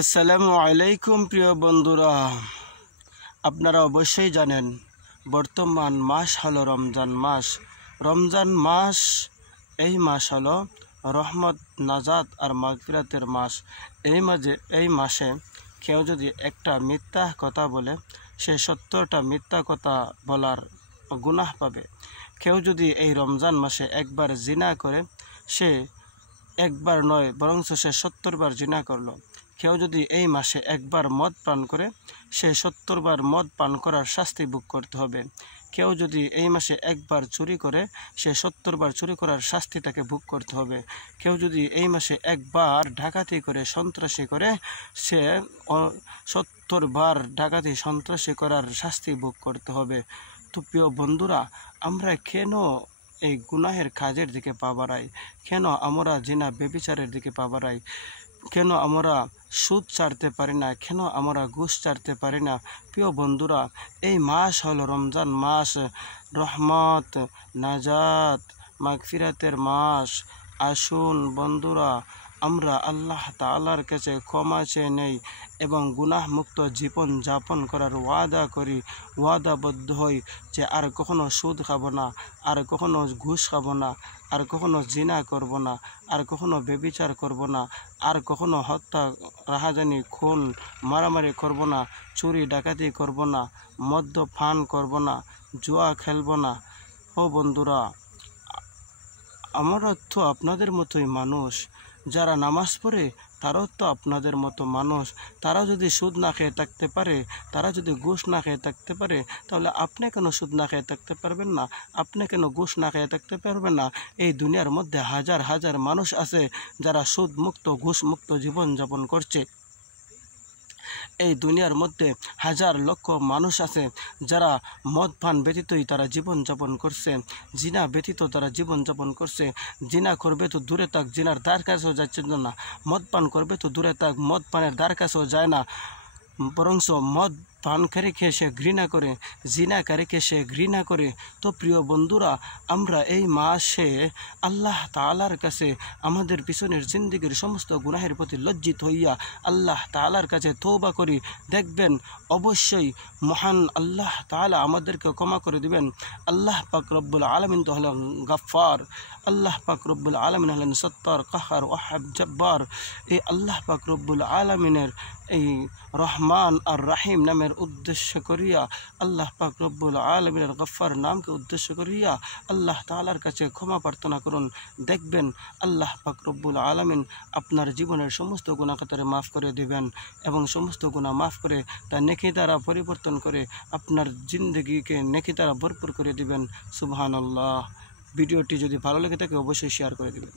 আসসালামু আলাইকুম প্রিয় বন্ধুরা, আপনারা অবশ্যই জানেন বর্তমান মাস হলো রমজান মাস। রমজান মাস এই মাস হলো রহমত, নাজাত আর মাগফিরাতের মাস। এই মাসে কেউ যদি একটা মিথ্যা কথা বলে সে 70টা মিথ্যা কথা বলার গুনাহ পাবে। কেউ যদি এই রমজান মাসে একবার জিনা করে সে একবার নয় বরং সে 70 বার জিনা করলো। কেউ যদি এই মাসে একবার মদ পান করে সে 70 বার মদ পান করার শাস্তি ভোগ করতে হবে। কেউ যদি এই মাসে একবার চুরি করে সে 70 বার চুরি করার শাস্তি তাকে ভোগ করতে হবে। কেউ যদি এই মাসে একবার ডাকাতি করে সন্ত্রাসী করে সে 70 বার ডাকাতি সন্ত্রাসী করার শাস্তি ভোগ করতে হবে। তো প্রিয় বন্ধুরা, আমরা কেন এই গুনাহের কাজের দিকে পা বাড়াই? কেন আমরা জিনা ব্যভিচারের দিকে পা বাড়াই? কেন আমরা সুদ ছাড়তে পারি না? কেন আমরা ঘুষ ছাড়তে পারি না? প্রিয় বন্ধুরা, এই মাস হলো রমজান মাস, রহমত, নাজাত, মাগফিরাতের মাস। আসুন বন্ধুরা, আমরা আল্লাহ তাআলার কাছে ক্ষমা চেয়ে নেই এবং গুনাহমুক্ত জীবন যাপন করার ওয়াদাবদ্ধ হই যে আর কখনো সুদ খাব না, আর কখনো ঘুষ খাব না, আর কখনো জিনা করব না, আর কখনো ব্যভিচার করব না, আর কখনো হত্যা, রাহাজানি, খুন, মারামারি করব না, চুরি ডাকাতি করব না, মদ্যপান করব না, জুয়া খেলব না। ও বন্ধুরা, আমরা তো আপনাদের মতোই মানুষ। যারা নামাজ পড়ে তারাও তো আপনাদের মতো মানুষ। তারা যদি সুদ না খেয়ে থাকতে পারে, তারা যদি ঘুষ না খেয়ে থাকতে পারে, তাহলে আপনি কেন সুদ না খেয়ে থাকতে পারবেন না? আপনি কেন ঘুষ না খেয়ে থাকতে পারবেন না? এই দুনিয়ার মধ্যে হাজার হাজার মানুষ আছে যারা সুদ মুক্ত, ঘুষ মুক্ত জীবনযাপন করছে। এই দুনিয়ার মধ্যে হাজার লক্ষ মানুষ আছে যারা মদ পান ব্যতীতই তারা জীবনযাপন করছে, জিনা ব্যতীত তারা জীবনযাপন করছে। জিনা করবে তো দূরে থাক, জিনার দ্বার কাছেও যাচ্ছে না। মদ পান করবে তো দূরে থাক, মদ পানের দ্বার কাছেও যায় না। বরঞ্চ মদ পানকারীকে সে ঘৃণা করে, জিনাকারীকে সে ঘৃণা করে। তো প্রিয় বন্ধুরা, আমরা এই মাসে আল্লাহ তাআলার কাছে আমাদের পিছনের জিন্দেগির সমস্ত গুনাহের প্রতি লজ্জিত হইয়া আল্লাহ তাআলার কাছে তওবা করি। দেখবেন অবশ্যই মহান আল্লাহ তাআলা আমাদেরকে ক্ষমা করে দিবেন। আল্লাহ পাক রব্বুল আলামিন তো হলেন গাফফার, আল্লাহ পাক রব্বুল আলামিন হলেন সত্তার, কাহার, ওয়াহাব, জব্বার। এই আল্লাহ পাক রব্বুল আলামিনের এই রহমান আর রাহিম নামের উদ্দেশ্য করিয়া, আল্লাহ পাক রব্বুল আলামিনের গফফার নামকে উদ্দেশ্য করিয়া আল্লাহ তাআলার কাছে ক্ষমা প্রার্থনা করুন। দেখবেন আল্লাহ পাক রব্বুল আলামিন আপনার জীবনের সমস্ত গুনাহ খাতারে মাফ করে দিবেন এবং সমস্ত গুনাহ মাফ করে তা নেকি দ্বারা পরিবর্তন করে আপনার জিন্দগিকে নেকি দ্বারা ভরপুর করে দিবেন। সুবহানাল্লাহ। ভিডিওটি যদি ভালো লেগে থাকে অবশ্যই শেয়ার করে দিবেন।